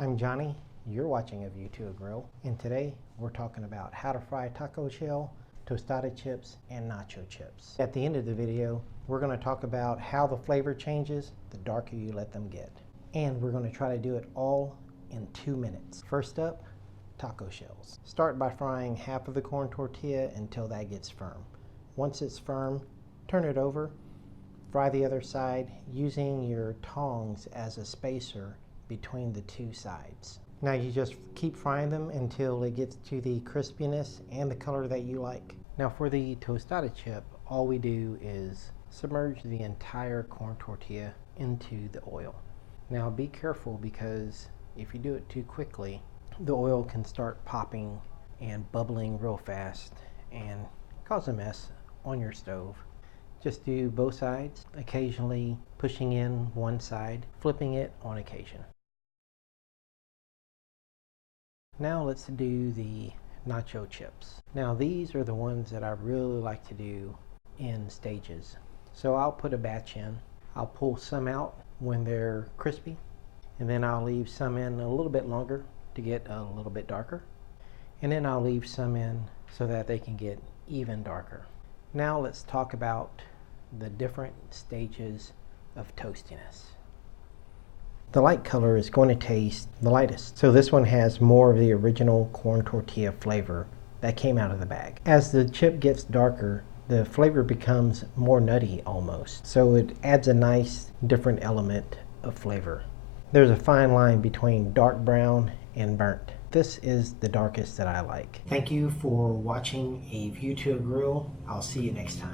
I'm Johnny, you're watching A View to a Grill, and today we're talking about how to fry taco shell, tostada chips, and nacho chips. At the end of the video, we're going to talk about how the flavor changes the darker you let them get. And we're going to try to do it all in 2 minutes. First up, taco shells. Start by frying half of the corn tortilla until that gets firm. Once it's firm, turn it over, fry the other side using your tongs as a spacer between the two sides. Now you just keep frying them until it gets to the crispiness and the color that you like. Now for the tostada chip, all we do is submerge the entire corn tortilla into the oil. Now be careful, because if you do it too quickly, the oil can start popping and bubbling real fast and cause a mess on your stove. Just do both sides, occasionally pushing in one side, flipping it on occasion. Now let's do the nacho chips. Now these are the ones that I really like to do in stages. So I'll put a batch in, I'll pull some out when they're crispy, and then I'll leave some in a little bit longer to get a little bit darker, and then I'll leave some in so that they can get even darker. Now let's talk about the different stages of toastiness. The light color is going to taste the lightest. So this one has more of the original corn tortilla flavor that came out of the bag. As the chip gets darker, the flavor becomes more nutty almost. So it adds a nice different element of flavor. There's a fine line between dark brown and burnt. This is the darkest that I like. Thank you for watching A View to a Grill. I'll see you next time.